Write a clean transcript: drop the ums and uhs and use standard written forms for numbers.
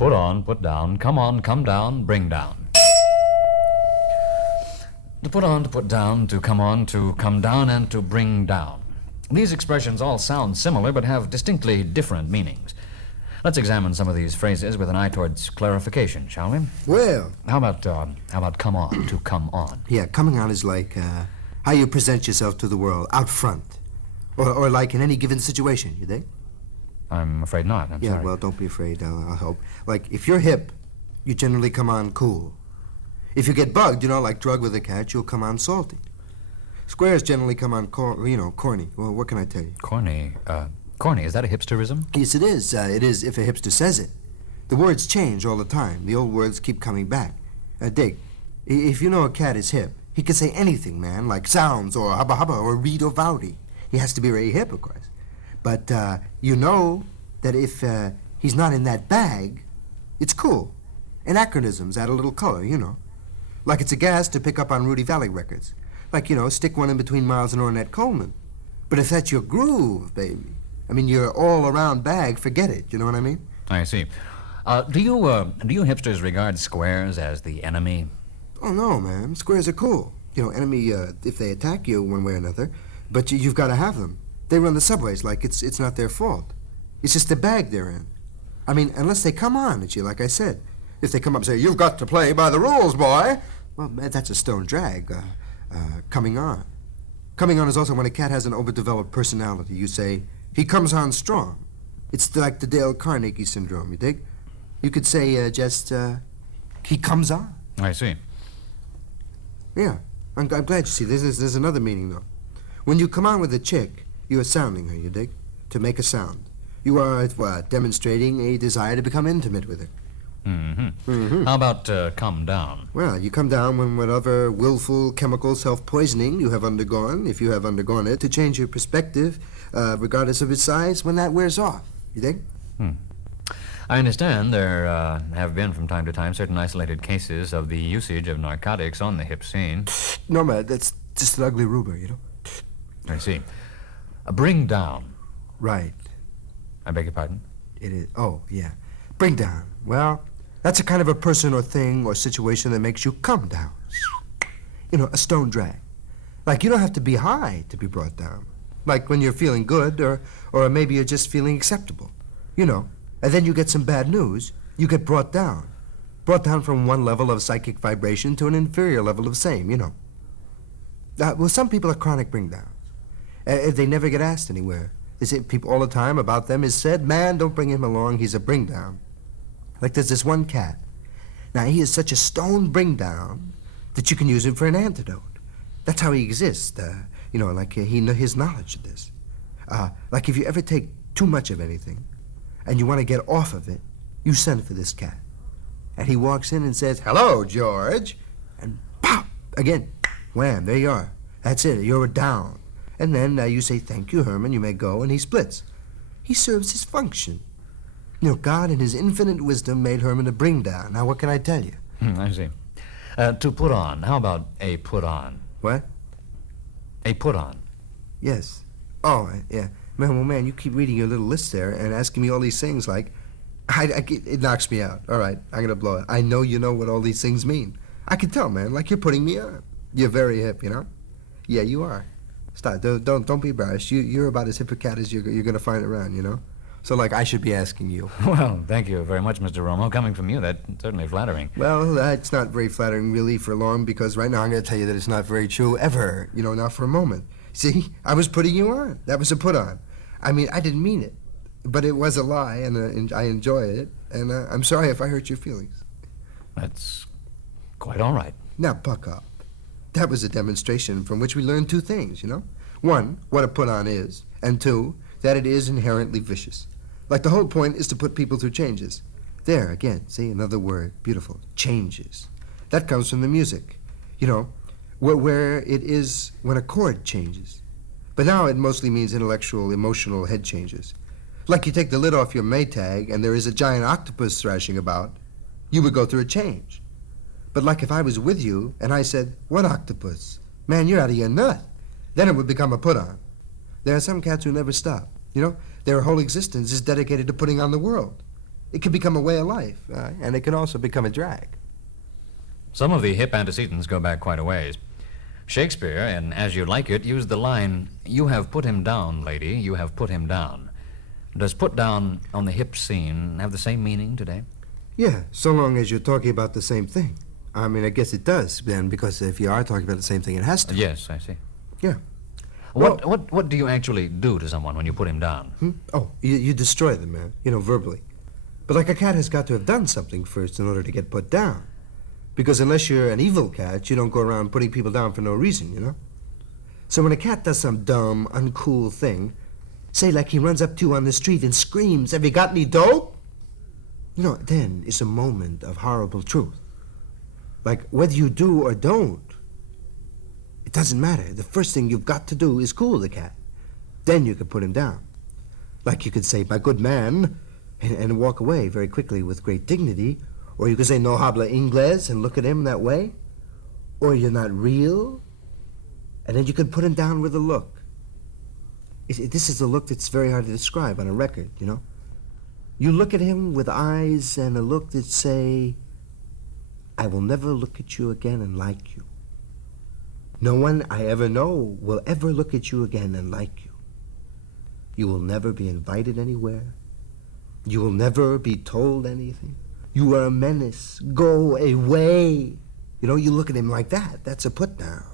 Put on, put down, come on, come down, bring down. To put on, to put down, to come on, to come down, and to bring down. These expressions all sound similar but have distinctly different meanings. Let's examine some of these phrases with an eye towards clarification, shall we? Well, How about come on, to come on? yeah, coming on is like how you present yourself to the world, out front. Or like in any given situation, you think? I'm afraid not. I'm Yeah, sorry. well, don't be afraid. I'll help. Like, if you're hip, you generally come on cool. If you get bugged, like drug with a catch, you'll come on salty. Squares generally come on, corny. Well, what can I tell you? Corny, is that a hipsterism? Yes, it is. It is if a hipster says it. The words change all the time. The old words keep coming back. Dig, if you know a cat is hip, he can say anything, man, like sounds or hubba hubba or read or vowdy. He has to be very hip, of course. But you know that if he's not in that bag, it's cool. Anachronisms add a little color, Like it's a gas to pick up on Rudy Valley records. Like, stick one in between Miles and Ornette Coleman. But if that's your groove, baby, your all-around bag, forget it. You know what I mean? I see. Do you hipsters regard squares as the enemy? Oh, no, man. Squares are cool. Enemy, if they attack you one way or another, but you've got to have them. They run the subways like it's not their fault. It's just the bag they're in. Unless they come on at you, like I said. If they come up and say, "You've got to play by the rules, boy," well, that's a stone drag. Coming on. Coming on is also when a cat has an overdeveloped personality. You say, "He comes on strong." It's like the Dale Carnegie syndrome, you dig? You could say he comes on. I see. Yeah, I'm glad you see. There's another meaning, though. When you come on with a chick, you are sounding her, you dig? To make a sound. You are, demonstrating a desire to become intimate with her. How about come down? Well, you come down when whatever willful chemical self-poisoning you have undergone, if you have undergone it, to change your perspective, regardless of its size, when that wears off. You dig? I understand there have been from time to time certain isolated cases of the usage of narcotics on the hip scene. No, man, that's just an ugly rumor, I see. Bring down. Right. I beg your pardon? It is. Oh, yeah. Bring down. Well, that's a kind of a person or thing or situation that makes you come down. A stone drag. Like, you don't have to be high to be brought down. Like when you're feeling good or maybe you're just feeling acceptable. And then you get some bad news, you get brought down. Brought down from one level of psychic vibration to an inferior level of same, Well, some people are chronic bring-downs. They never get asked anywhere. They say people all the time about them is said, "Man, don't bring him along, he's a bring-down." Like there's this one cat. Now, he is such a stone bring-down that you can use him for an antidote. That's how he exists, his knowledge of this. Like if you ever take too much of anything and you want to get off of it, you send for this cat. And he walks in and says, "Hello, George." And pop, again, wham, there you are. That's it, you're down. And then you say, "Thank you, Herman, you may go," and he splits. He serves his function. God in his infinite wisdom made Herman a bring down. Now, what can I tell you? I see. To put on. How about a put on? What? A put on. Yes. Oh, yeah. Man, you keep reading your little list there and asking me all these things like, it knocks me out. All right, I'm going to blow it. I know you know what all these things mean. I can tell, man, like you're putting me on. You're very hip, Yeah, you are. Stop. Don't be embarrassed. You're about as hip a cat as you're going to find around, So, like, I should be asking you. Well, thank you very much, Mr. Romo. Coming from you, that's certainly flattering. Well, that's not very flattering, really, for long, because right now I'm going to tell you that it's not very true ever, not for a moment. See, I was putting you on. That was a put on. I didn't mean it, but it was a lie, and I enjoy it, and I'm sorry if I hurt your feelings. That's quite all right. Now, buck up. That was a demonstration from which we learned two things, One, what a put on is, and two, that it is inherently vicious. Like the whole point is to put people through changes. There, again, see, another word, beautiful, changes. That comes from the music, where it is when a chord changes. But now it mostly means intellectual, emotional head changes. Like you take the lid off your Maytag and there is a giant octopus thrashing about, you would go through a change. But like if I was with you and I said, "What octopus? Man, you're out of your nut," then it would become a put-on. There are some cats who never stop. Their whole existence is dedicated to putting on the world. It can become a way of life, and it can also become a drag. Some of the hip antecedents go back quite a ways. Shakespeare, in As You Like It, used the line, "You have put him down, lady, you have put him down." Does put down on the hip scene have the same meaning today? Yeah, so long as you're talking about the same thing. I mean, I guess it does, then, because if you are talking about the same thing, it has to. Yes, I see. Yeah. What do you actually do to someone when you put him down? Oh, you destroy them, man, verbally. But like a cat has got to have done something first in order to get put down. Because unless you're an evil cat, you don't go around putting people down for no reason. So when a cat does some dumb, uncool thing, say like he runs up to you on the street and screams, "Have you got any dope?" Then is a moment of horrible truth. Like, whether you do or don't, it doesn't matter. The first thing you've got to do is cool the cat. Then you can put him down. Like you could say, "My good man," and walk away very quickly with great dignity. Or you could say, "No habla inglés," and look at him that way. Or "You're not real." And then you can put him down with a look. This is a look that's very hard to describe on a record, You look at him with eyes and a look that say, "I will never look at you again and like you. No one I ever know will ever look at you again and like you. You will never be invited anywhere. You will never be told anything. You are a menace. Go away." You look at him like that. That's a put down.